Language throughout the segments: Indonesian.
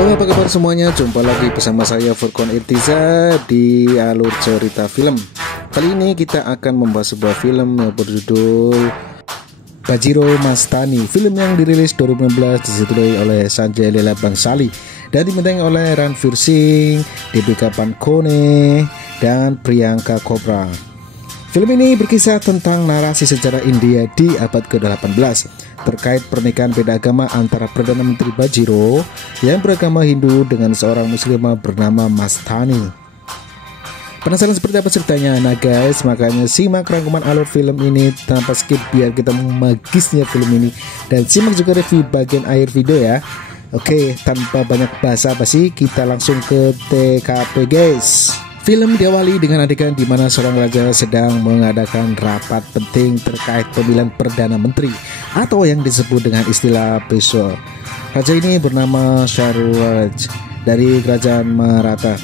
Halo, apa kabar semuanya? Jumpa lagi bersama saya Furqan Irtiza di alur cerita film. Kali ini kita akan membahas sebuah film yang berjudul Bajirao Mastani. Film yang dirilis 2016, disutradai oleh Sanjay Leela Bhansali dan dibintangi oleh Ranveer Singh, Deepika Padukone, dan Priyanka Chopra. Film ini berkisah tentang narasi sejarah India di abad ke-18 terkait pernikahan beda agama antara Perdana Menteri Bajirao yang beragama Hindu dengan seorang muslimah bernama Mastani. Penasaran seperti apa ceritanya? Nah guys, makanya simak rangkuman alur film ini tanpa skip biar kita magisnya film ini, dan simak juga review bagian akhir video ya. Oke, tanpa banyak basa-basi kita langsung ke TKP guys. Film diawali dengan adegan di mana seorang raja sedang mengadakan rapat penting terkait pemilihan Perdana Menteri atau yang disebut dengan istilah Peshwa. Raja ini bernama Shahrukh dari kerajaan Maratha.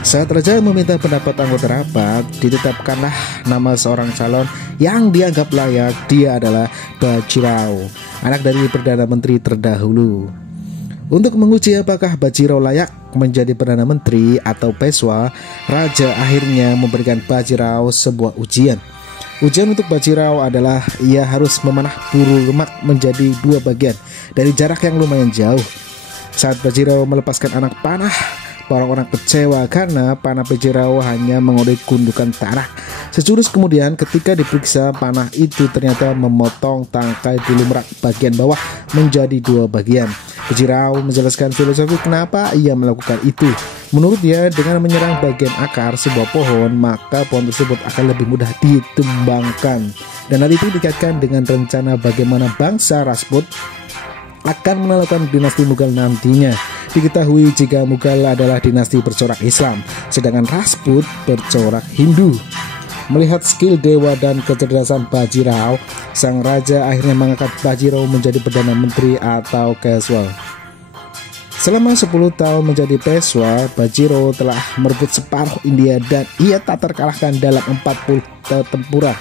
Saat raja meminta pendapat anggota rapat, ditetapkanlah nama seorang calon yang dianggap layak. Dia adalah Bajirao, anak dari Perdana Menteri terdahulu. Untuk menguji apakah Bajirao layak menjadi Perdana Menteri atau Peshwa, raja akhirnya memberikan Bajirao sebuah ujian. Ujian untuk Bajirao adalah ia harus memanah buru lemak menjadi dua bagian dari jarak yang lumayan jauh. Saat Bajirao melepaskan anak panah, orang-orang kecewa karena panah Bajirao hanya mengodek gundukan tanah. Sejurus kemudian ketika diperiksa, panah itu ternyata memotong tangkai bulu merak bagian bawah menjadi dua bagian. Bajirao menjelaskan filosofi kenapa ia melakukan itu. Menurut dia, dengan menyerang bagian akar sebuah pohon, maka pohon tersebut akan lebih mudah ditumbangkan. Dan hal itu dikaitkan dengan rencana bagaimana bangsa Rajput akan menaklukkan dinasti Mughal nantinya. Diketahui jika Mughal adalah dinasti bercorak Islam, sedangkan Rajput bercorak Hindu. Melihat skill dewa dan kecerdasan Bajirao, sang raja akhirnya mengangkat Bajirao menjadi Perdana Menteri atau Peshwa. Selama 10 tahun menjadi Peshwa, Bajirao telah merebut separuh India dan ia tak terkalahkan dalam 40 pertempuran.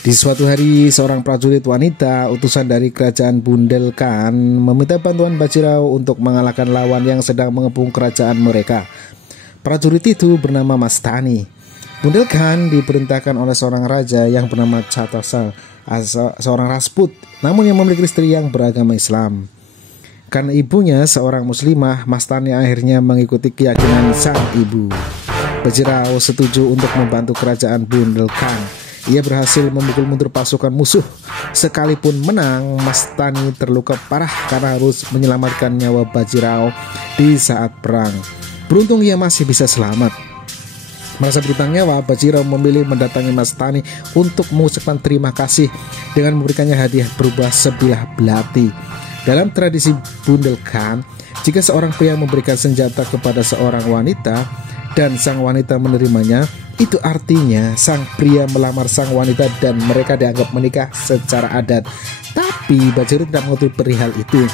Di suatu hari, seorang prajurit wanita, utusan dari kerajaan Bundelkhand, meminta bantuan Bajirao untuk mengalahkan lawan yang sedang mengepung kerajaan mereka. Prajurit itu bernama Mastani. Bundelkhand diperintahkan oleh seorang raja yang bernama Chatasar, seorang Rajput, namun yang memiliki istri yang beragama Islam. Karena ibunya seorang muslimah, Mastani akhirnya mengikuti keyakinan sang ibu. Bajirao setuju untuk membantu kerajaan Bundelkhand. Ia berhasil memukul mundur pasukan musuh. Sekalipun menang, Mastani terluka parah karena harus menyelamatkan nyawa Bajirao di saat perang. Beruntung ia masih bisa selamat. Merasa berhutang nyawa, Bajirao memilih mendatangi Mastani untuk mengucapkan terima kasih dengan memberikannya hadiah berupa sebilah belati. Dalam tradisi Bundelkhand, jika seorang pria memberikan senjata kepada seorang wanita dan sang wanita menerimanya, itu artinya sang pria melamar sang wanita dan mereka dianggap menikah secara adat. Tapi Bajirao tidak mengetahui perihal itu.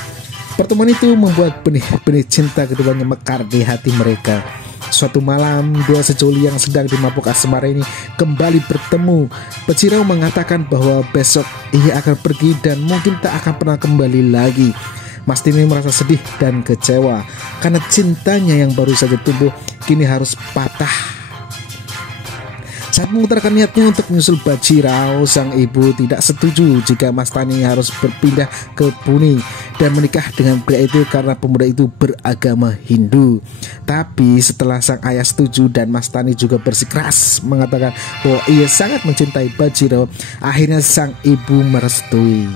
Pertemuan itu membuat benih-benih cinta keduanya mekar di hati mereka. Suatu malam, dua sejoli yang sedang dimabuk asmara ini kembali bertemu. Bajirao mengatakan bahwa besok ia akan pergi dan mungkin tak akan pernah kembali lagi. Mastani merasa sedih dan kecewa karena cintanya yang baru saja tumbuh kini harus patah. Saat mengutarakan niatnya untuk menyusul Bajirao, sang ibu tidak setuju jika Mastani harus berpindah ke Pune dan menikah dengan pria itu karena pemuda itu beragama Hindu. Tapi setelah sang ayah setuju dan Mastani juga bersikeras mengatakan bahwa ia sangat mencintai Bajirao, akhirnya sang ibu merestui.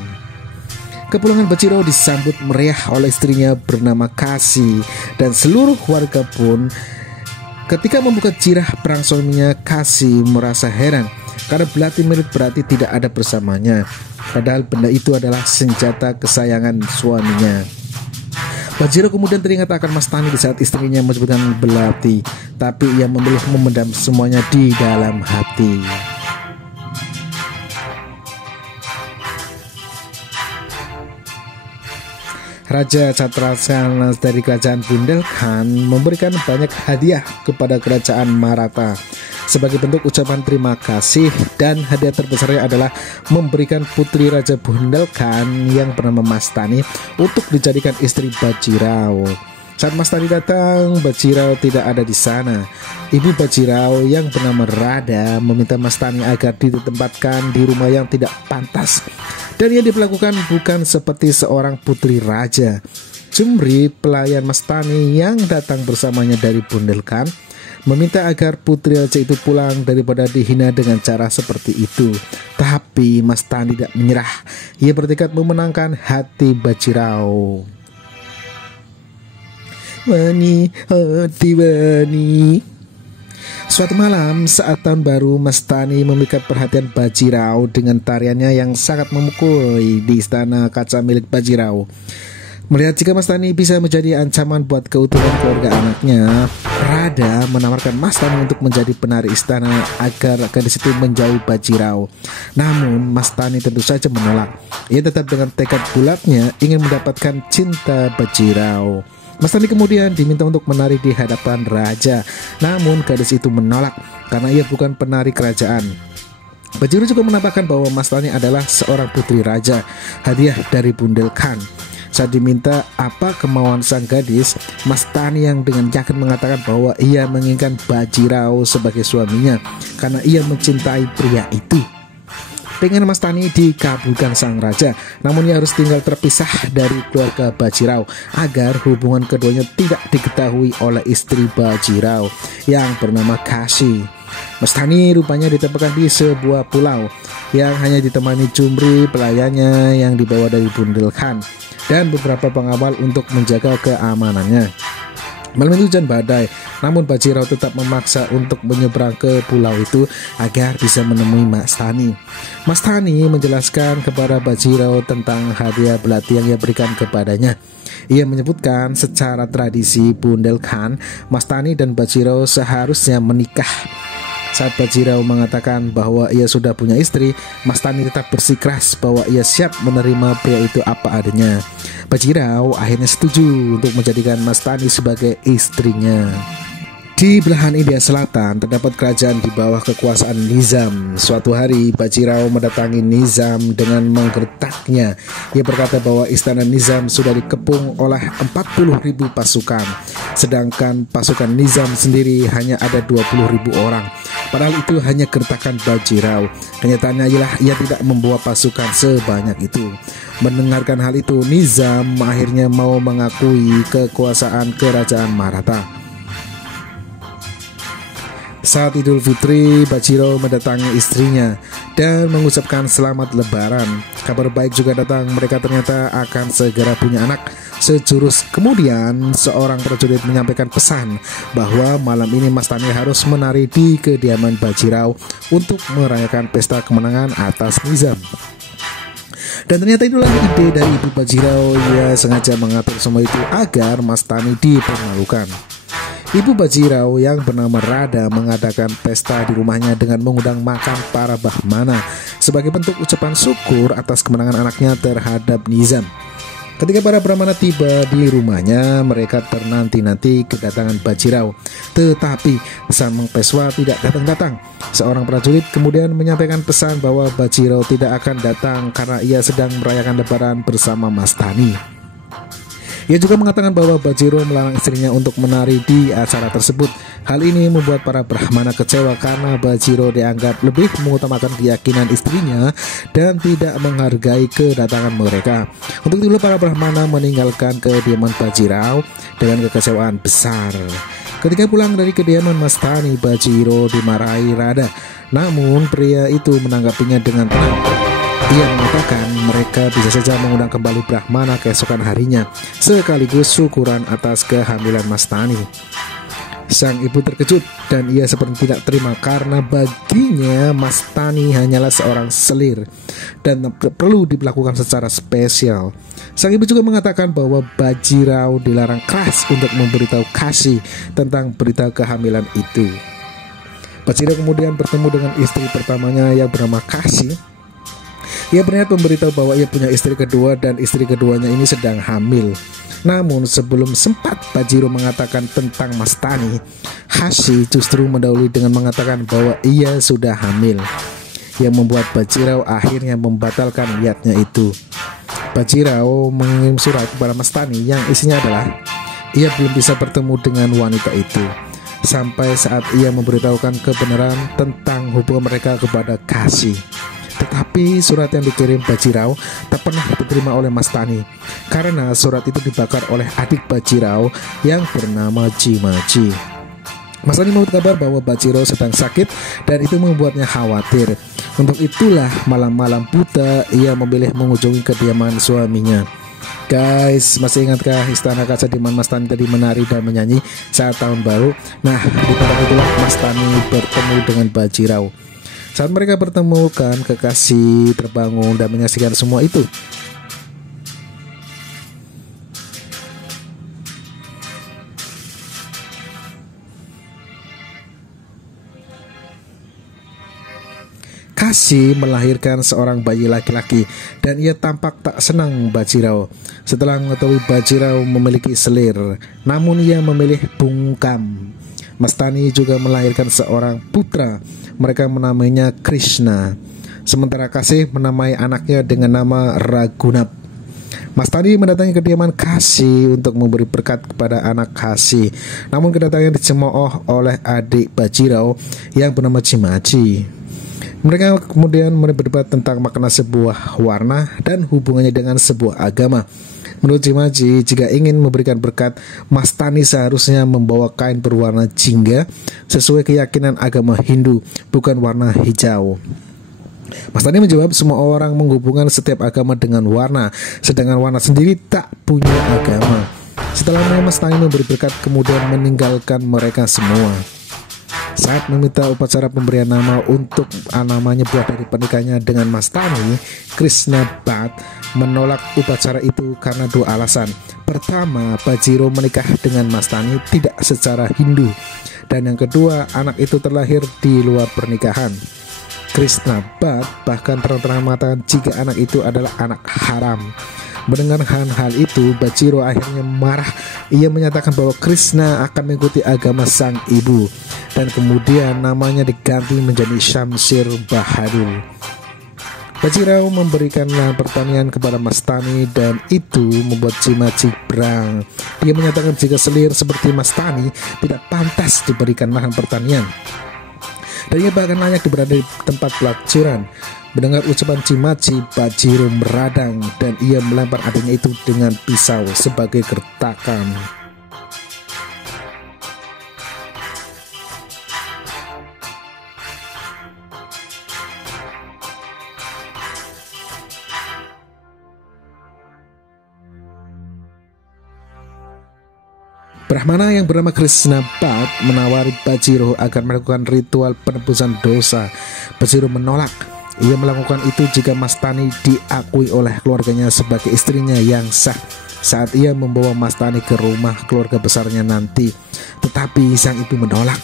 Kepulangan Bajirao disambut meriah oleh istrinya bernama Kasi dan seluruh warga pun. Ketika membuka jirah perang suaminya, Kasi merasa heran karena belati milik berarti tidak ada bersamanya. Padahal benda itu adalah senjata kesayangan suaminya. Bajirao kemudian teringat akan Mastani di saat istrinya menyebutkan belati, tapi ia memilih memendam semuanya di dalam hati. Raja Catrasana dari kerajaan Bundelkhand memberikan banyak hadiah kepada kerajaan Maratha sebagai bentuk ucapan terima kasih, dan hadiah terbesarnya adalah memberikan putri Raja Bundelkhand yang bernama Mastani untuk dijadikan istri Bajirao. Saat Mastani datang, Bajirao tidak ada di sana. Ibu Bajirao yang bernama Radha meminta Mastani agar ditempatkan di rumah yang tidak pantas, dan ia diperlakukan bukan seperti seorang putri raja. Jumri, pelayan Mastani yang datang bersamanya dari Bundelkhand, meminta agar putri raja itu pulang daripada dihina dengan cara seperti itu. Tapi Mastani tidak menyerah. Ia bertekad memenangkan hati Bajirao. Wani, hati wani. Suatu malam saat tahun baru, Mastani memikat perhatian Bajirao dengan tariannya yang sangat memukul di istana kaca milik Bajirao. Melihat jika Mastani bisa menjadi ancaman buat keutuhan keluarga anaknya, Radha menawarkan Mastani untuk menjadi penari istana agar gadis itu menjauhi Bajirao. Namun Mastani tentu saja menolak. Ia tetap dengan tekad bulatnya ingin mendapatkan cinta Bajirao. Mastani kemudian diminta untuk menari di hadapan raja, namun gadis itu menolak karena ia bukan penari kerajaan. Bajirao juga menambahkan bahwa Mastani adalah seorang putri raja, hadiah dari Bundelkhand. Saat diminta apa kemauan sang gadis, Mastani yang dengan yakin mengatakan bahwa ia menginginkan Bajirao sebagai suaminya karena ia mencintai pria itu. Dengan Mastani dikabulkan sang raja, namun ia harus tinggal terpisah dari keluarga Bajirao agar hubungan keduanya tidak diketahui oleh istri Bajirao yang bernama Kashi. Mastani rupanya ditempatkan di sebuah pulau yang hanya ditemani Jumri, pelayannya yang dibawa dari Bundelkhand, dan beberapa pengawal untuk menjaga keamanannya. Malam itu hujan badai, namun Bajirao tetap memaksa untuk menyeberang ke pulau itu agar bisa menemui Mastani. Mastani menjelaskan kepada Bajirao tentang hadiah belati yang ia berikan kepadanya. Ia menyebutkan secara tradisi Bundelkhand, Mastani dan Bajirao seharusnya menikah. Saat Bajirao mengatakan bahwa ia sudah punya istri, Mastani tetap bersikeras bahwa ia siap menerima pria itu apa adanya. Bajirao akhirnya setuju untuk menjadikan Mastani sebagai istrinya. Di belahan India Selatan terdapat kerajaan di bawah kekuasaan Nizam. Suatu hari Bajirao mendatangi Nizam dengan menggertaknya. Ia berkata bahwa istana Nizam sudah dikepung oleh 40.000 pasukan, sedangkan pasukan Nizam sendiri hanya ada 20.000 orang. Padahal itu hanya gertakan Bajirao. Kenyataannya ialah ia tidak membawa pasukan sebanyak itu. Mendengarkan hal itu, Nizam akhirnya mau mengakui kekuasaan kerajaan Maratha. Saat Idul Fitri, Bajirao mendatangi istrinya dan mengucapkan selamat lebaran. Kabar baik juga datang, mereka ternyata akan segera punya anak. Sejurus kemudian, seorang prajurit menyampaikan pesan bahwa malam ini Mastani harus menari di kediaman Bajirao untuk merayakan pesta kemenangan atas Nizam. Dan ternyata itulah ide dari ibu Bajirao. Ia sengaja mengatur semua itu agar Mastani dipermalukan. Ibu Bajirao yang bernama Radha mengadakan pesta di rumahnya dengan mengundang makan para Brahmana sebagai bentuk ucapan syukur atas kemenangan anaknya terhadap Nizam. Ketika para Brahmana tiba di rumahnya, mereka ternanti-nanti kedatangan Bajirao. Tetapi sang Peswa tidak datang-datang. Seorang prajurit kemudian menyampaikan pesan bahwa Bajirao tidak akan datang karena ia sedang merayakan lebaran bersama Mastani. Ia juga mengatakan bahwa Bajirao melarang istrinya untuk menari di acara tersebut. Hal ini membuat para Brahmana kecewa karena Bajirao dianggap lebih mengutamakan keyakinan istrinya dan tidak menghargai kedatangan mereka. Untuk itu para Brahmana meninggalkan kediaman Bajirao dengan kekecewaan besar. Ketika pulang dari kediaman Mastani, Bajirao dimarahi Radha. Namun pria itu menanggapinya dengan tenang. Ia mengatakan mereka bisa saja mengundang kembali Brahmana keesokan harinya, sekaligus syukuran atas kehamilan Mastani. Sang ibu terkejut dan ia seperti tidak terima karena baginya Mastani hanyalah seorang selir dan perlu dilakukan secara spesial. Sang ibu juga mengatakan bahwa Bajirao dilarang keras untuk memberitahu Kashi tentang berita kehamilan itu. Bajirao kemudian bertemu dengan istri pertamanya yang bernama Kashi. Ia berniat memberitahu bahwa ia punya istri kedua dan istri keduanya ini sedang hamil. Namun sebelum sempat Bajiro mengatakan tentang Mastani, Hashi justru mendahului dengan mengatakan bahwa ia sudah hamil, yang membuat Bajirao akhirnya membatalkan niatnya itu. Bajirao mengirim surat kepada Mastani yang isinya adalah ia belum bisa bertemu dengan wanita itu sampai saat ia memberitahukan kebenaran tentang hubungan mereka kepada Kashi. Tetapi surat yang dikirim Bajirao tak pernah diterima oleh Mastani karena surat itu dibakar oleh adik Bajirao yang bernama Jimaji. Mastani mendapat kabar bahwa Bajirao sedang sakit dan itu membuatnya khawatir. Untuk itulah malam-malam buta ia memilih mengunjungi kediaman suaminya. Guys, masih ingatkah istana kaca di mana Mastani tadi menari dan menyanyi saat tahun baru? Nah, di tempat itulah Mastani bertemu dengan Bajirao. Saat mereka bertemukan, kekasih terbangun dan menyaksikan semua itu. Kashi melahirkan seorang bayi laki-laki dan ia tampak tak senang Bajirao setelah mengetahui Bajirao memiliki selir, namun ia memilih bungkam. Mastani juga melahirkan seorang putra, mereka menamainya Krishna, sementara Kashi menamai anaknya dengan nama Raghunat. Mastani mendatangi kediaman Kashi untuk memberi berkat kepada anak Kashi, namun kedatangan dicemooh oleh adik Bajirao yang bernama Jimaji. Mereka kemudian berdebat tentang makna sebuah warna dan hubungannya dengan sebuah agama. Menurut Jimaji, jika ingin memberikan berkat, Mastani seharusnya membawa kain berwarna jingga sesuai keyakinan agama Hindu, bukan warna hijau. Mastani menjawab semua orang menghubungkan setiap agama dengan warna, sedangkan warna sendiri tak punya agama. Setelah Mastani memberi berkat, kemudian meninggalkan mereka semua. Saat meminta upacara pemberian nama untuk namanya buah dari pernikahannya dengan Mastani, Krishna Bhatt menolak upacara itu karena dua alasan. Pertama, Bajiro menikah dengan Mastani tidak secara Hindu, dan yang kedua, anak itu terlahir di luar pernikahan. Krishna Bhatt bahkan terang-terangan mengatakan jika anak itu adalah anak haram. Mendengar hal itu, Bajiro akhirnya marah. Ia menyatakan bahwa Krishna akan mengikuti agama sang ibu, dan kemudian namanya diganti menjadi Shamsir Bahadur. Bajirao memberikan lahan pertanian kepada Mastani dan itu membuat Jimaji berang. Dia menyatakan jika selir seperti Mastani tidak pantas diberikan lahan pertanian, dan ia bahkan layak berada di tempat pelacuran. Mendengar ucapan Jimaji, Bajiro meradang dan ia melempar adiknya itu dengan pisau sebagai gertakan. Brahmana yang bernama Krishna Bhatt menawari Bajiro agar melakukan ritual penebusan dosa. Bajiro menolak. Ia melakukan itu jika Mastani diakui oleh keluarganya sebagai istrinya yang sah saat ia membawa Mastani ke rumah keluarga besarnya nanti. Tetapi sang ibu menolak.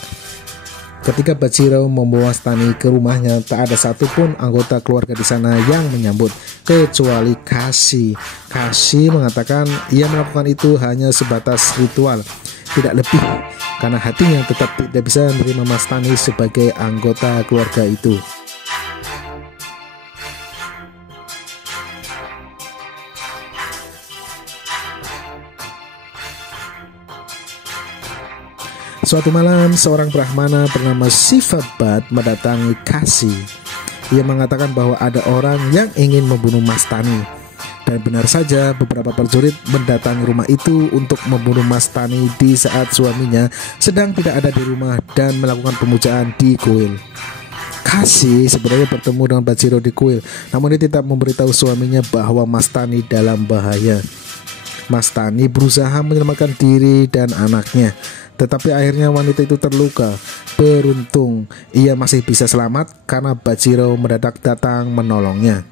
Ketika Bajiro membawa Mastani ke rumahnya, tak ada satupun anggota keluarga di sana yang menyambut kecuali Kashi. Kashi mengatakan ia melakukan itu hanya sebatas ritual, tidak lebih, karena hatinya tetap tidak bisa menerima Mastani sebagai anggota keluarga itu. Suatu malam, seorang Brahmana bernama Shiva Bhatt mendatangi Kashi. Ia mengatakan bahwa ada orang yang ingin membunuh Mastani. Dan benar saja, beberapa prajurit mendatangi rumah itu untuk membunuh Mastani di saat suaminya sedang tidak ada di rumah dan melakukan pemujaan di kuil. Kashi sebenarnya bertemu dengan Bajiro di kuil, namun dia tidak memberitahu suaminya bahwa Mastani dalam bahaya. Mastani berusaha menyelamatkan diri dan anaknya, tetapi akhirnya wanita itu terluka. Beruntung ia masih bisa selamat karena Bajiro mendadak datang menolongnya.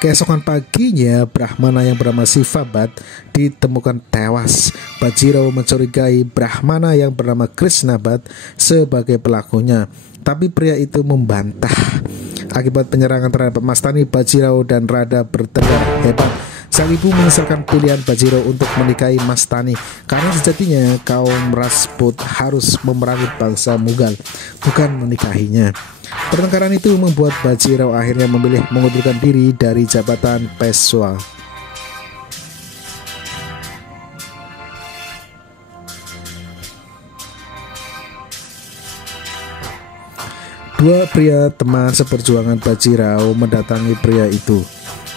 Keesokan paginya, Brahmana yang bernama Sivabat ditemukan tewas. Bajirao mencurigai Brahmana yang bernama Krishnabat sebagai pelakunya, tapi pria itu membantah. Akibat penyerangan terhadap Mastani, Bajirao dan Radha bertengkar hebat. Sang ibu menyesalkan pilihan Bajirao untuk menikahi Mastani karena sejatinya kaum Rajput harus memerangi bangsa Mughal, bukan menikahinya. Pertengkaran itu membuat Bajirao akhirnya memilih mengundurkan diri dari jabatan Peshwa. Dua pria teman seperjuangan Bajirao mendatangi pria itu.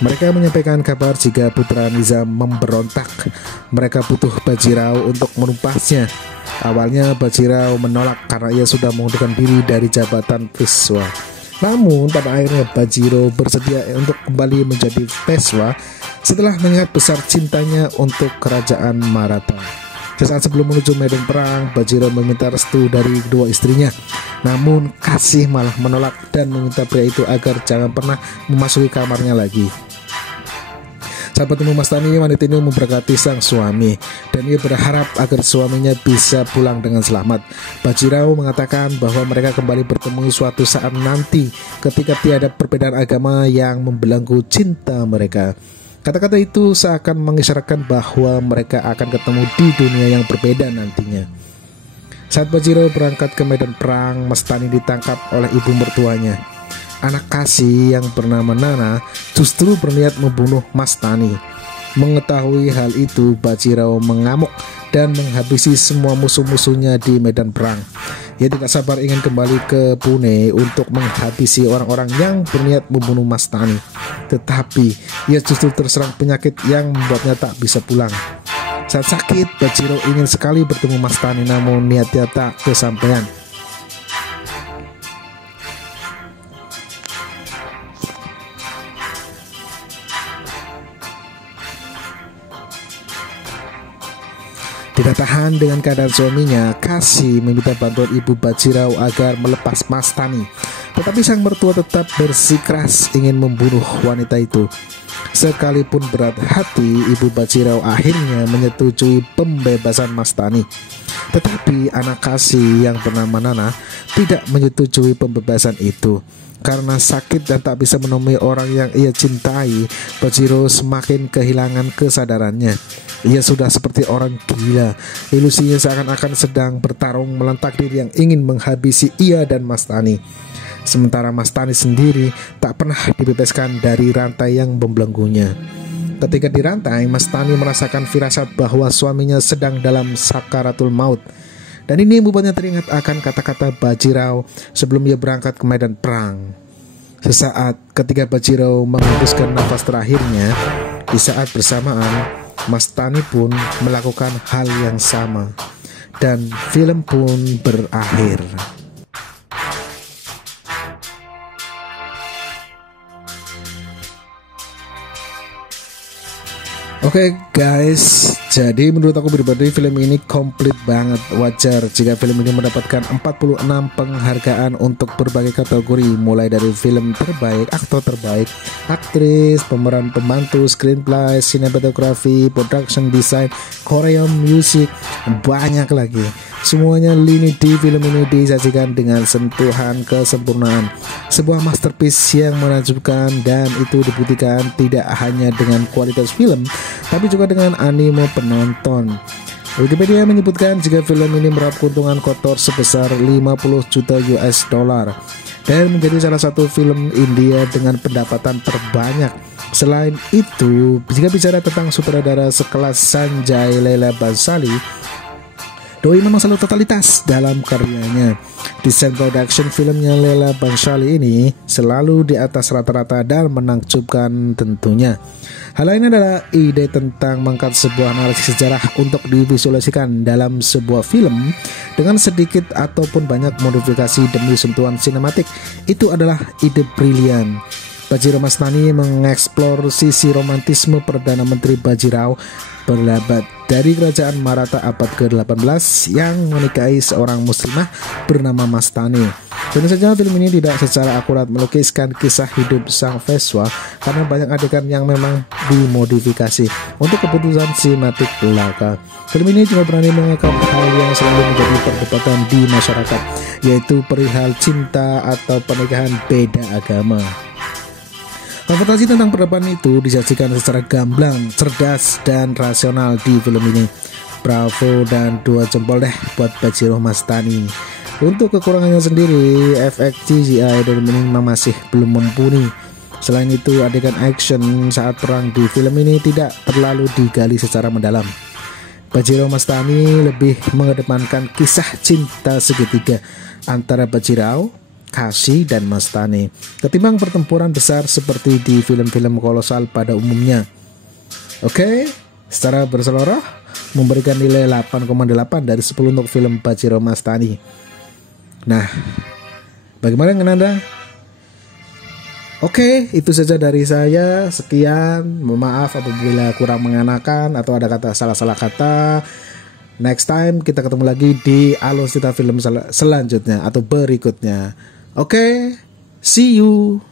Mereka menyampaikan kabar jika putra Nizam memberontak. Mereka butuh Bajirao untuk menumpasnya. Awalnya Bajirao menolak karena ia sudah mengundurkan diri dari jabatan Peshwa. Namun pada akhirnya Bajirao bersedia untuk kembali menjadi Peshwa setelah melihat besar cintanya untuk kerajaan Maratha. Sesaat sebelum menuju medan perang, Bajirao meminta restu dari kedua istrinya. Namun Kasih malah menolak dan meminta pria itu agar jangan pernah memasuki kamarnya lagi. Saat bertemu Mastani, wanita ini memberkati sang suami dan ia berharap agar suaminya bisa pulang dengan selamat. Bajirao mengatakan bahwa mereka kembali bertemu suatu saat nanti ketika tiada perbedaan agama yang membelenggu cinta mereka. Kata-kata itu seakan mengisyaratkan bahwa mereka akan ketemu di dunia yang berbeda nantinya. Saat Bajirao berangkat ke medan perang, Mastani ditangkap oleh ibu mertuanya. Anak Kasih yang bernama Nana justru berniat membunuh Mastani. Mengetahui hal itu, Bajirao mengamuk dan menghabisi semua musuh-musuhnya di medan perang. Ia tidak sabar ingin kembali ke Pune untuk menghabisi orang-orang yang berniat membunuh Mastani. Tetapi ia justru terserang penyakit yang membuatnya tak bisa pulang. Saat sakit, Bajirao ingin sekali bertemu Mastani, namun niatnya tak kesampaian. Tidak tahan dengan keadaan suaminya, Kasih meminta bantuan ibu Bajirao agar melepas Mastani. Tetapi sang mertua tetap bersikeras ingin membunuh wanita itu. Sekalipun berat hati, ibu Bajirao akhirnya menyetujui pembebasan Mastani. Tetapi anak Kasih yang bernama Nana tidak menyetujui pembebasan itu. Karena sakit dan tak bisa menemui orang yang ia cintai, Bajirao semakin kehilangan kesadarannya. Ia sudah seperti orang gila. Ilusinya seakan-akan sedang bertarung melawan takdir yang ingin menghabisi ia dan Mastani. Sementara Mastani sendiri tak pernah dibebaskan dari rantai yang membelenggunya. Ketika dirantai, Mastani merasakan firasat bahwa suaminya sedang dalam sakaratul maut. Dan ini membuatnya teringat akan kata-kata Bajirao sebelum ia berangkat ke medan perang. Sesaat ketika Bajirao menghembuskan nafas terakhirnya, di saat bersamaan Mastani pun melakukan hal yang sama. Dan film pun berakhir. Oke guys, jadi menurut aku pribadi film ini komplit banget. Wajar jika film ini mendapatkan 46 penghargaan untuk berbagai kategori, mulai dari film terbaik, aktor terbaik, aktris, pemeran pembantu, screenplay, sinematografi, production design, choreo music, banyak lagi. Semuanya lini di film ini disajikan dengan sentuhan kesempurnaan. Sebuah masterpiece yang menakjubkan, dan itu dibuktikan tidak hanya dengan kualitas film, tapi juga dengan animo penonton. Wikipedia menyebutkan jika film ini meraup keuntungan kotor sebesar 50 juta US dollar dan menjadi salah satu film India dengan pendapatan terbanyak. Selain itu, jika bicara tentang sutradara sekelas Sanjay Leela Bhansali, doi memang selalu totalitas dalam karyanya. Desain production filmnya Leela Bhansali ini selalu di atas rata-rata dan menakjubkan tentunya. Hal lain adalah ide tentang mengangkat sebuah narasi sejarah untuk divisualisasikan dalam sebuah film dengan sedikit ataupun banyak modifikasi demi sentuhan sinematik. Itu adalah ide brilian. Bajirao Mastani mengeksplor sisi romantisme Perdana Menteri Bajirao berlabat dari kerajaan Maratha abad ke-18 yang menikahi seorang muslimah bernama Mastani. Tentu saja film ini tidak secara akurat melukiskan kisah hidup sang Veswa karena banyak adegan yang memang dimodifikasi untuk keputusan sinematik belaka. Film ini juga berani mengangkat hal yang selalu menjadi perdebatan di masyarakat, yaitu perihal cinta atau pernikahan beda agama. Konfrontasi tentang perdebatan itu disajikan secara gamblang, cerdas, dan rasional di film ini. Bravo dan 2 jempol deh buat Bajiro Mastani. Untuk kekurangannya sendiri, efek CGI dan minima masih belum mumpuni. Selain itu, adegan action saat perang di film ini tidak terlalu digali secara mendalam. Bajiro Mastani lebih mengedepankan kisah cinta segitiga antara Bajirao, Kashi, dan Mastani ketimbang pertempuran besar seperti di film-film kolosal pada umumnya. Oke, secara berseloroh memberikan nilai 8,8 dari 10 untuk film Bajiro Mastani. Nah, bagaimana dengan Anda? Oke, itu saja dari saya. Sekian, mohon maaf apabila kurang mengenakan atau ada kata salah-salah kata. Next time kita ketemu lagi di Alur Cerita Film selanjutnya atau berikutnya. Oke, see you.